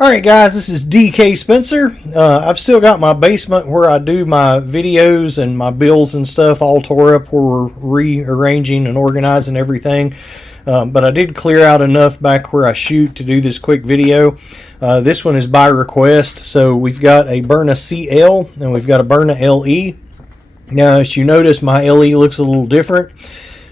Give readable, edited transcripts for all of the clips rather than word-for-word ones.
Alright guys, this is DK Spencer. I've still got my basement where I do my videos and my bills and stuff all tore up where we're rearranging and organizing everything. But I did clear out enough back where I shoot to do this quick video. This one is by request. So we've got a Byrna CL and we've got a Byrna LE. Now as you notice, my LE looks a little different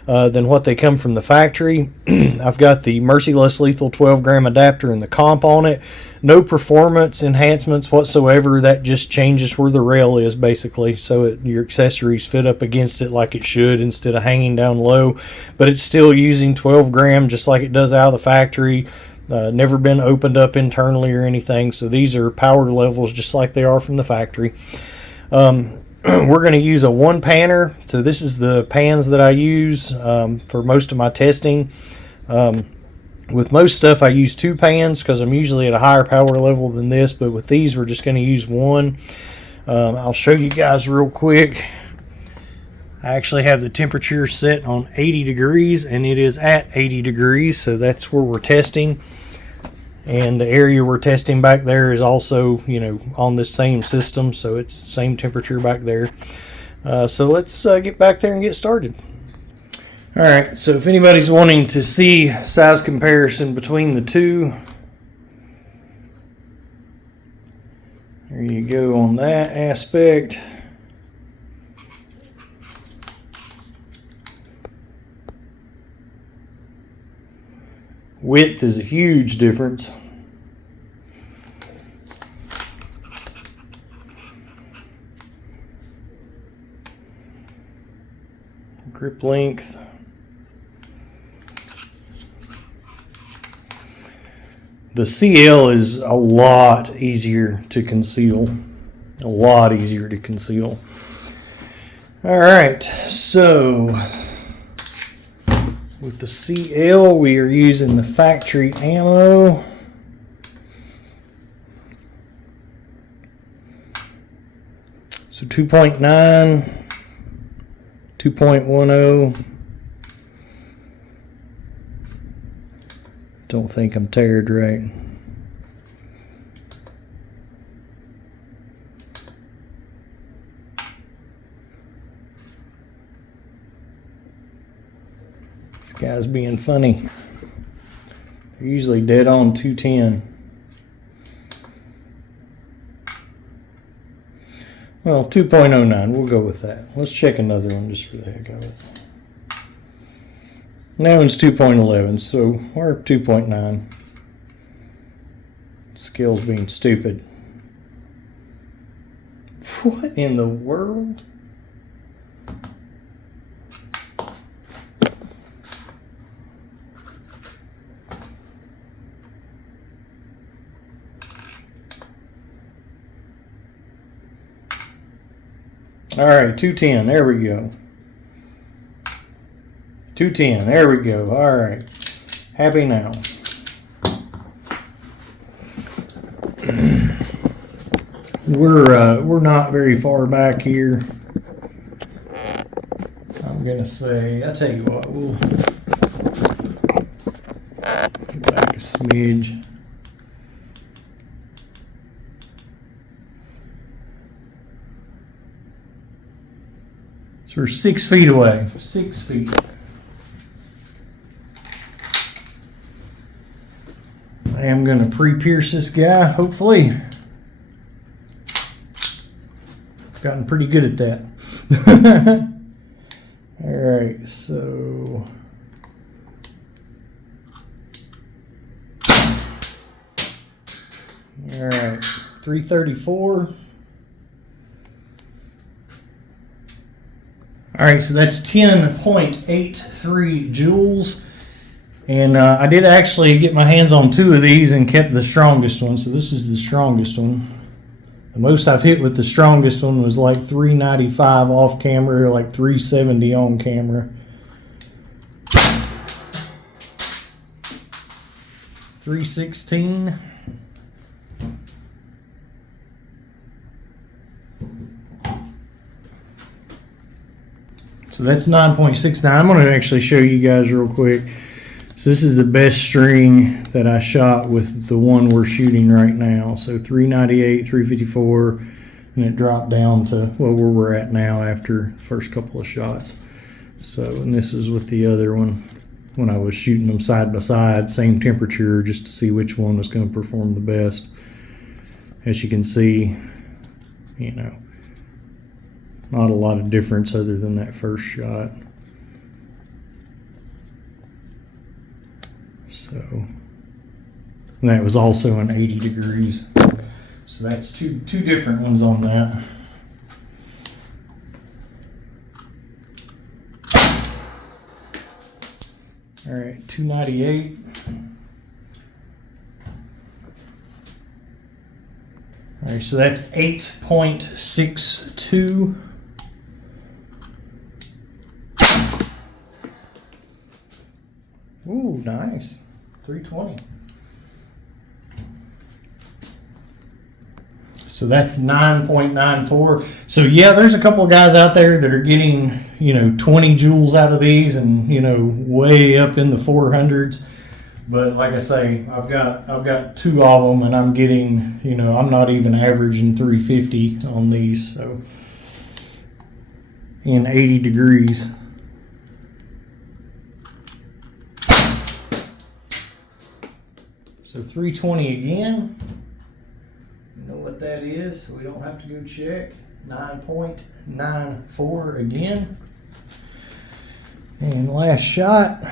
than what they come from the factory. I've got the Merciless Lethal 12 gram adapter and the comp on it. No performance enhancements whatsoever. That just changes where the rail is basically, so your accessories fit up against it like it should instead of hanging down low. But it's still using 12 gram just like it does out of the factory. Never been opened up internally or anything, so these are power levels just like they are from the factory. We're going to use a one panner, so this is the pans that I use for most of my testing. With most stuff I use two pans because I'm usually at a higher power level than this, but with these we're just going to use one. I'll show you guys real quick. I actually have the temperature set on 80 degrees and it is at 80 degrees, so that's where we're testing. And the area we're testing back there is also, you know, on this same system, so it's the same temperature back there. So let's get back there and get started. Alright, so if anybody's wanting to see size comparison between the two, there you go on that aspect. Width is a huge difference. Grip length. The CL is a lot easier to conceal. A lot easier to conceal. Alright, so with the CL we are using the factory ammo. So 2.9, 2.10. Don't think I'm teared right. This guy's being funny. They're usually dead on 210. Well, 2.09, we'll go with that. Let's check another one just for the heck of it. That one's 2.11, so we're 2.9. Scale's being stupid. What in the world? Alright, 210, there we go. 210, there we go. Alright, happy now. We're not very far back here. I'm gonna say, I tell you what, we'll get back a smidge. So we're 6 feet away. 6 feet. I am going to pre-pierce this guy, hopefully. I've gotten pretty good at that. Alright, so... Alright, 334. Alright, so that's 10.83 joules. And I did actually get my hands on two of these and kept the strongest one. So this is the strongest one. The most I've hit with the strongest one was like 395 off camera, or like 370 on camera. 316. So that's 9.69. I'm going to actually show you guys real quick. So this is the best string that I shot with the one we're shooting right now. So 398, 354, and it dropped down to where we're at now after the first couple of shots. So, and this is with the other one when I was shooting them side by side, same temperature, just to see which one was going to perform the best. As you can see, you know, not a lot of difference other than that first shot. So, and that was also in 80 degrees. So that's two different ones on that. All right, 298. All right, so that's 8.62. Ooh, nice. 320. So that's 9.94. So yeah, there's a couple of guys out there that are getting, you know, 20 joules out of these and, you know, way up in the 400s. But like I say, I've got two of them and I'm getting, you know, I'm not even averaging 350 on these. So in 80 degrees. So 320 again. You know what that is, so we don't have to go check. 9.94 again. And last shot.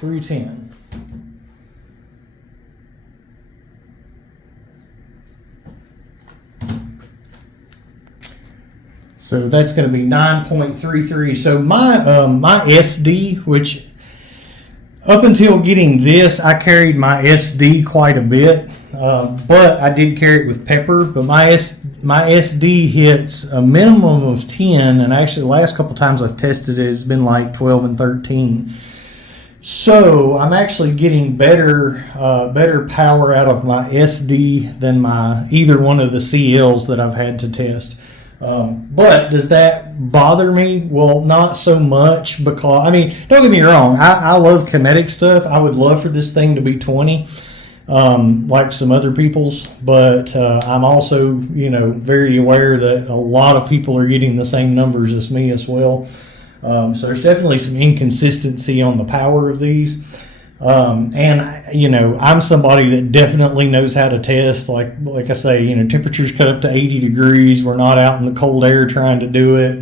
310. So that's going to be 9.33. So my SD, which up until getting this, I carried my SD quite a bit, but I did carry it with pepper. But my SD hits a minimum of 10, and actually the last couple times I've tested it, it's been like 12 and 13. So I'm actually getting better power out of my SD than my either one of the CLs that I've had to test. But does that bother me? Well, not so much, because, I mean, don't get me wrong, I love kinetic stuff. I would love for this thing to be 20, like some other people's, but I'm also, you know, very aware that a lot of people are getting the same numbers as me as well. So there's definitely some inconsistency on the power of these. And, you know, I'm somebody that definitely knows how to test. Like I say, you know, temperatures cut up to 80 degrees. We're not out in the cold air trying to do it.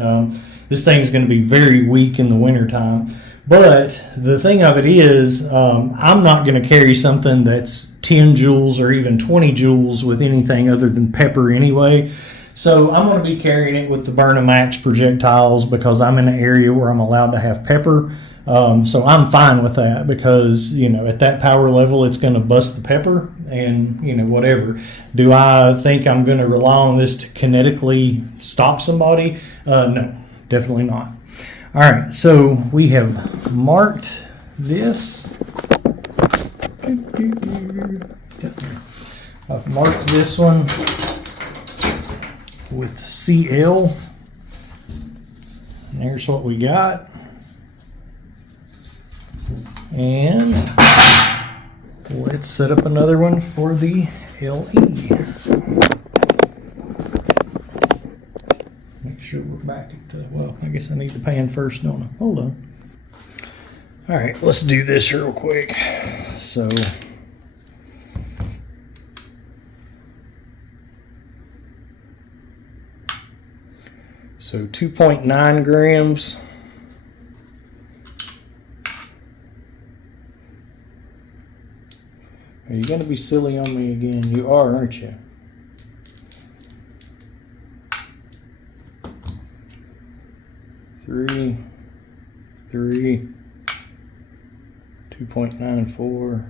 This thing's going to be very weak in the wintertime. But the thing of it is, I'm not going to carry something that's 10 joules or even 20 joules with anything other than pepper anyway. So I'm going to be carrying it with the Byrna Max projectiles because I'm in an area where I'm allowed to have pepper. So I'm fine with that because, you know, at that power level, it's going to bust the pepper and, you know, whatever. Do I think I'm going to rely on this to kinetically stop somebody? No, definitely not. All right, so we have marked this. I've marked this one with CL. And there's what we got. And let's set up another one for the LE. Make sure we're back at, well, I guess I need the pan first, don't I? Hold on. All right, let's do this real quick. So, 2.9 grams. Are you going to be silly on me again? You are, aren't you? Three, 2.94.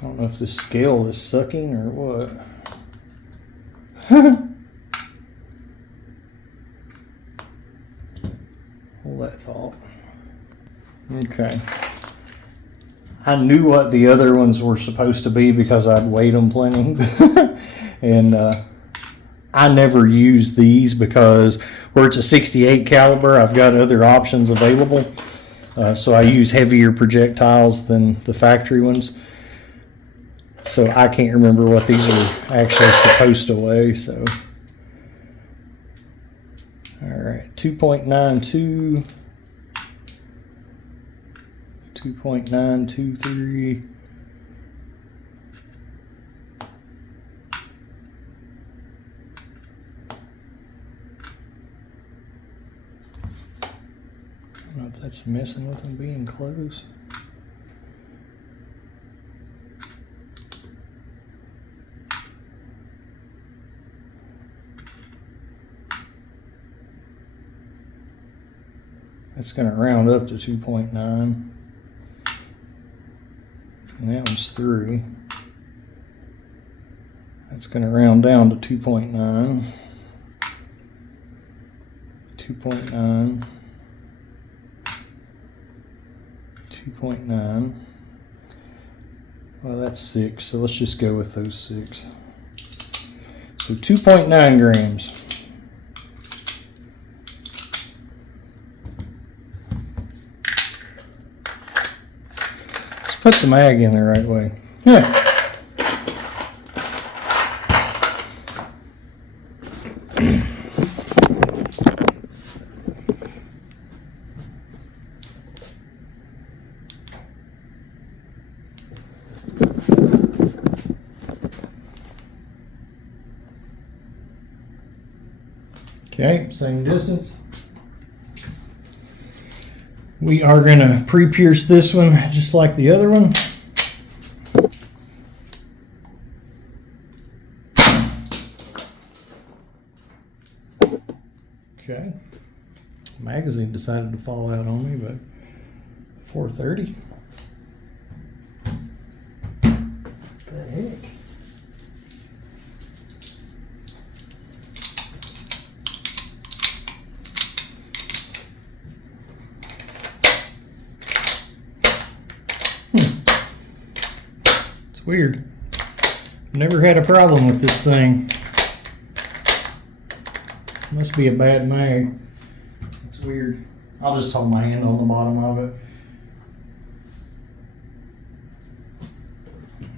I don't know if this scale is sucking or what. Hold that thought. Okay. I knew what the other ones were supposed to be because I'd weighed them plenty. And I never use these because where it's a 68 caliber, I've got other options available. So I use heavier projectiles than the factory ones. So I can't remember what these are actually supposed to weigh. So, all right, 2.92, 2.923. I don't know if that's messing with them being close. That's going to round up to 2.9. And that one's 3. That's going to round down to 2.9. 2.9. 2.9. Well, that's 6, so let's just go with those 6. So 2.9 grams. Let's put the mag in the right way. Yeah. Okay, same distance. We are going to pre-pierce this one just like the other one. Okay. Magazine decided to fall out on me, but 430. What the heck? It's weird. Never had a problem with this thing. Must be a bad mag. It's weird. I'll just hold my hand on the bottom of it.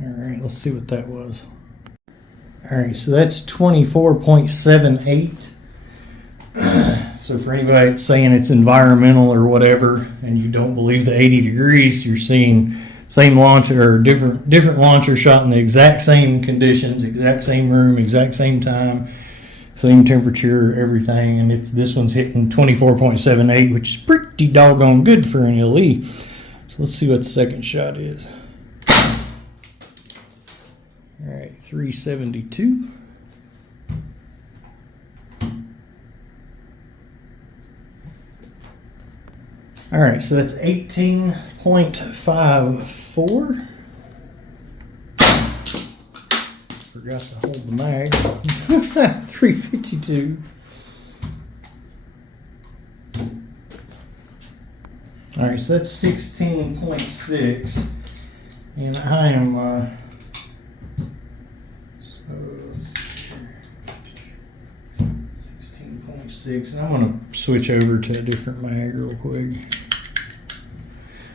Alright, let's see what that was. Alright, so that's 24.78. So for anybody that's saying it's environmental or whatever, and you don't believe the 80 degrees, you're seeing same launcher or different launcher shot in the exact same conditions, exact same room, exact same time, same temperature, everything, and this one's hitting 24.78, which is pretty doggone good for an LE. So let's see what the second shot is. All right, 372. All right, so that's 18.54. Forgot to hold the mag. 352. All right, so that's 16.6, and I am. So let's see here. 16.6, and I'm going to switch over to a different mag real quick.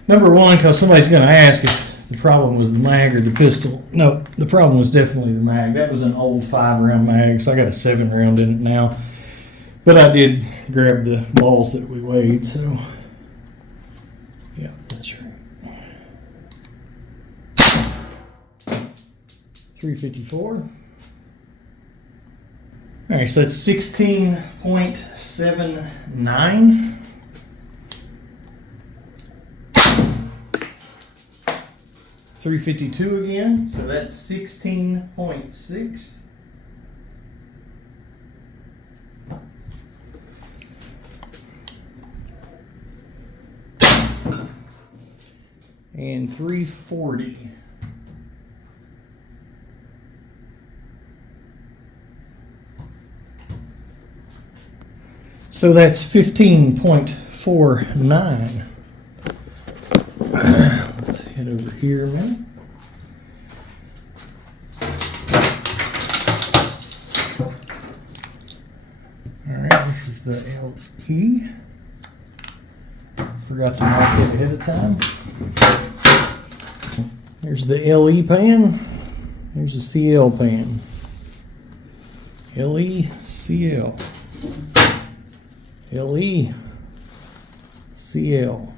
Number one, because somebody's going to ask if the problem was the mag or the pistol. No, the problem was definitely the mag. That was an old 5-round mag, so I got a 7-round in it now. But I did grab the balls that we weighed, so yeah, that's right. 354. All right, so that's 16.79. 352 again, so that's 16.6. And 340. So that's 15.4 0.49. Let's head over here a minute. Alright, this is the LE. Forgot to mark it ahead of time. There's the LE pan. There's the CL pan. LE, CL. LE, CL.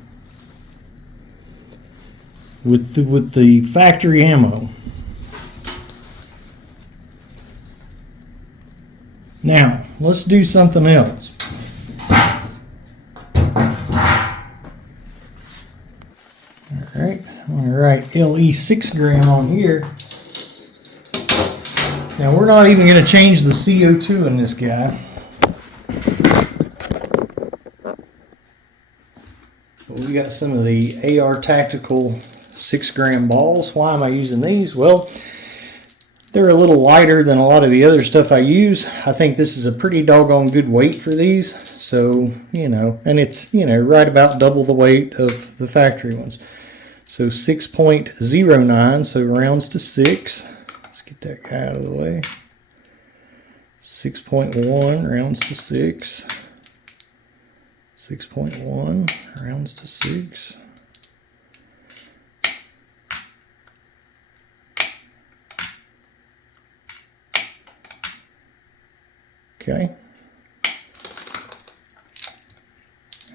With the factory ammo. Now, let's do something else. Alright, I'm going to write LE 6 gram on here. Now, we're not even going to change the CO2 in this guy. But we got some of the AR Tactical 6 gram balls. Why am I using these? Well, they're a little lighter than a lot of the other stuff I use. I think this is a pretty doggone good weight for these. So, you know, and it's, you know, right about double the weight of the factory ones. So 6.09, so rounds to 6. Let's get that guy out of the way. 6.1 rounds to 6. 6.1 rounds to 6. Okay.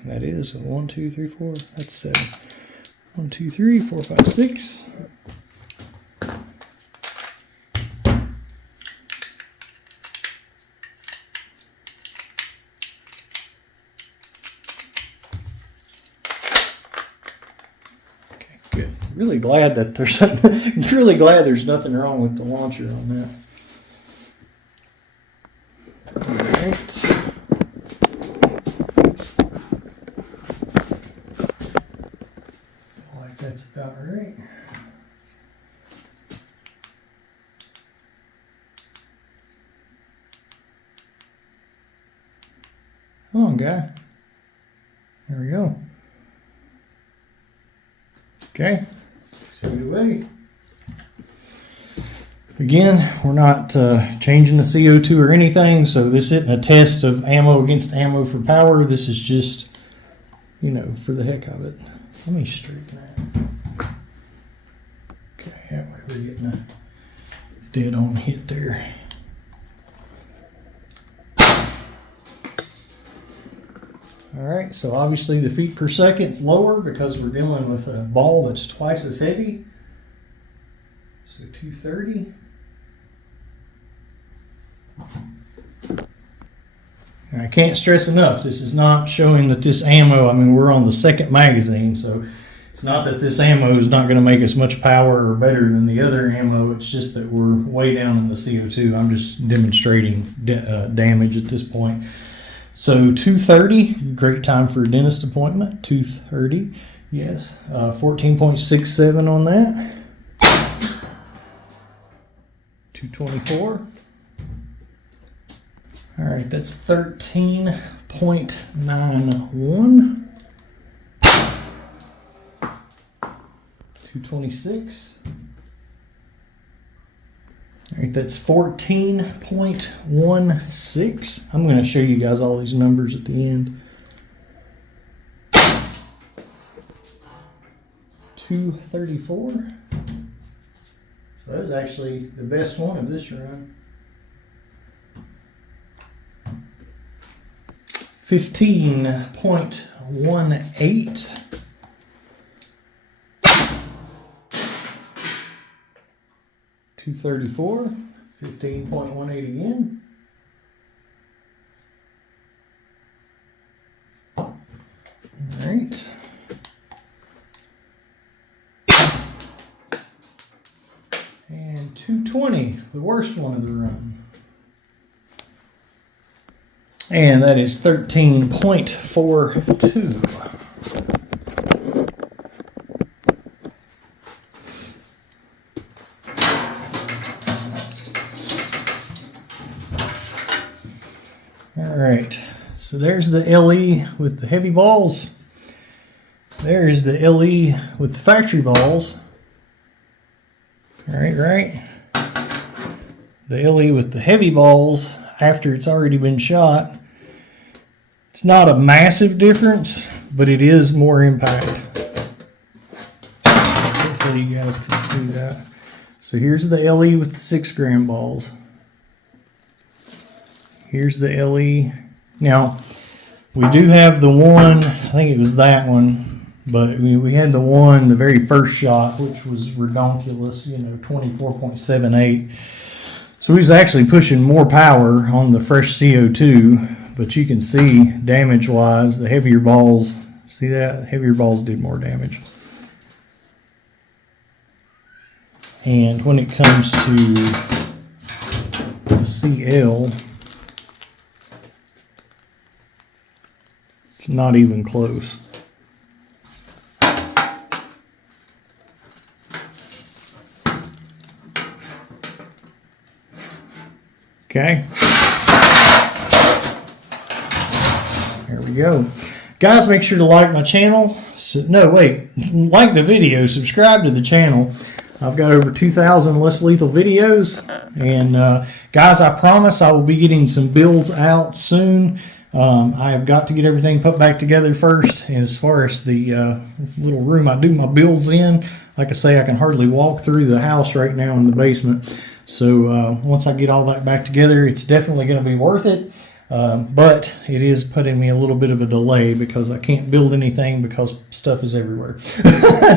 And that is a 1, 2, 3, 4. That's 7. 1, 2, 3, 4, 5, 6. Okay, good. Really glad that there's really glad there's nothing wrong with the launcher on that. All right. That's about right. Come on, guy. There we go. Okay. 6 feet away. Again, we're not changing the CO2 or anything, so this isn't a test of ammo against ammo for power. This is just, you know, for the heck of it. Let me straighten that. Okay, that way we're getting a dead on hit there. Alright, so obviously the feet per second is lower because we're dealing with a ball that's twice as heavy. So 230. And I can't stress enough, this is not showing that this ammo, I mean, we're on the second magazine, so it's not that this ammo is not going to make as much power or better than the other ammo, it's just that we're way down in the CO2. I'm just demonstrating damage at this point. So 230, great time for a dentist appointment, 230, yes. 14.67 on that. 224. All right, that's 13.91. 226. All right, that's 14.16. I'm going to show you guys all these numbers at the end. 234. So that was actually the best one of this run. 15.18. 234, 15.18 again. All right. And 220, the worst one of the run. And that is 13.42. All right, So there's the LE with the heavy balls. There's the LE with the factory balls. Right. The LE with the heavy balls after it's already been shot. It's not a massive difference, but it is more impact. Hopefully you guys can see that. So here's the LE with the 6 gram balls. Here's the LE. Now, we do have the one, I think it was that one, but we had the one, the very first shot, which was redonkulous, 24.78. So he's actually pushing more power on the fresh CO2, but you can see damage-wise, the heavier balls, see that? Heavier balls did more damage. And when it comes to the CL, it's not even close. Okay. There we go. Guys, make sure to like my channel. Like the video, subscribe to the channel. I've got over 2,000 less lethal videos. And guys, I promise I will be getting some builds out soon. I have got to get everything put back together first. And as far as the little room I do my builds in, like I say, I can hardly walk through the house right now in the basement. So once I get all that back together, it's definitely going to be worth it. But it is putting me a little bit of a delay because I can't build anything because stuff is everywhere.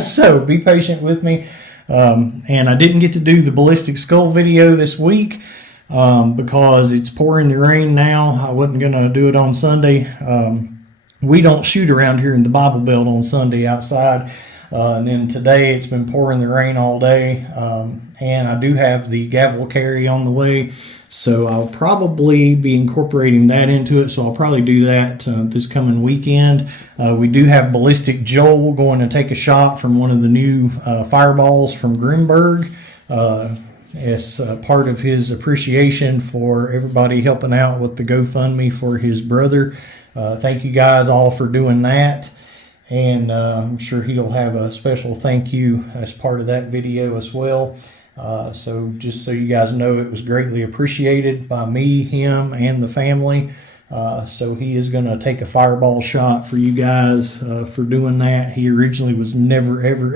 So be patient with me. And I didn't get to do the ballistic skull video this week. Because it's pouring the rain now. I wasn't going to do it on Sunday. We don't shoot around here in the Bible Belt on Sunday outside. And then today it's been pouring the rain all day. And I do have the gavel carry on the way. So I'll probably be incorporating that into it. So I'll probably do that this coming weekend. We do have Ballistic Joule going to take a shot from one of the new fireballs from Grimberg. As part of his appreciation for everybody helping out with the GoFundMe for his brother. Thank you guys all for doing that. And I'm sure he'll have a special thank you as part of that video as well. So just so you guys know, it was greatly appreciated by me, him, and the family. So he is going to take a fireball shot for you guys for doing that. He originally was never, ever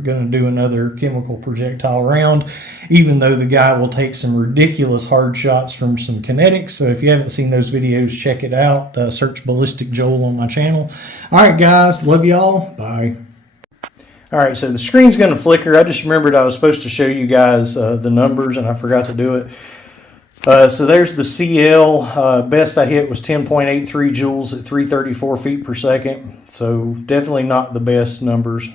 going to do another chemical projectile round, even though the guy will take some ridiculous hard shots from some Kinetics. So if you haven't seen those videos, check it out. Search Ballistic Joule on my channel. All right, guys. Love y'all. Bye. All right, so the screen's going to flicker. I just remembered I was supposed to show you guys the numbers, and I forgot to do it. So there's the CL. Best I hit was 10.83 joules at 334 feet per second. So definitely not the best numbers.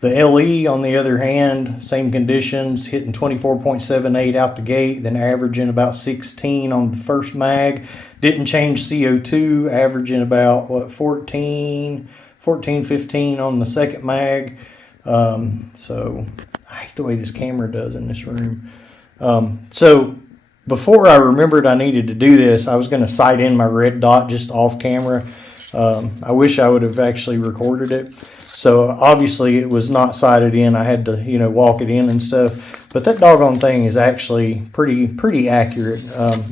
The LE, on the other hand, same conditions, hitting 24.78 out the gate, then averaging about 16 on the first mag. Didn't change CO2, averaging about, 14, 15 on the second mag. So I hate the way this camera does in this room. So before I remembered I needed to do this, I was going to sight in my red dot just off camera. I wish I would have actually recorded it. So obviously it was not sighted in. I had to, walk it in and stuff. But that doggone thing is actually pretty accurate.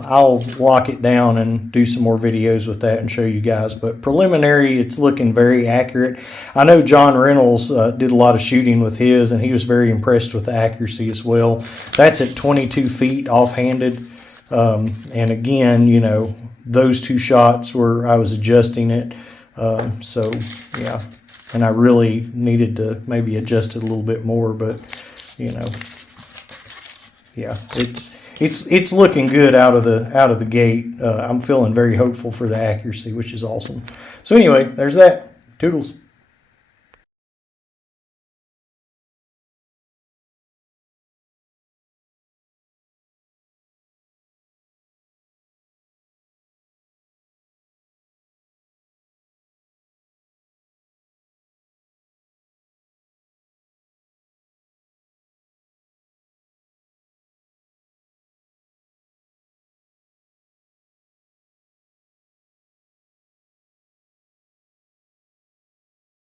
I'll lock it down and do some more videos with that and show you guys. But preliminary, it's looking very accurate. I know John Reynolds did a lot of shooting with his, and he was very impressed with the accuracy as well. That's at 22 feet offhanded. And again, those two shots where I was adjusting it. So, yeah. And I really needed to maybe adjust it a little bit more, but, yeah, it's looking good out of the gate. I'm feeling very hopeful for the accuracy, which is awesome. So anyway, there's that. Toodles.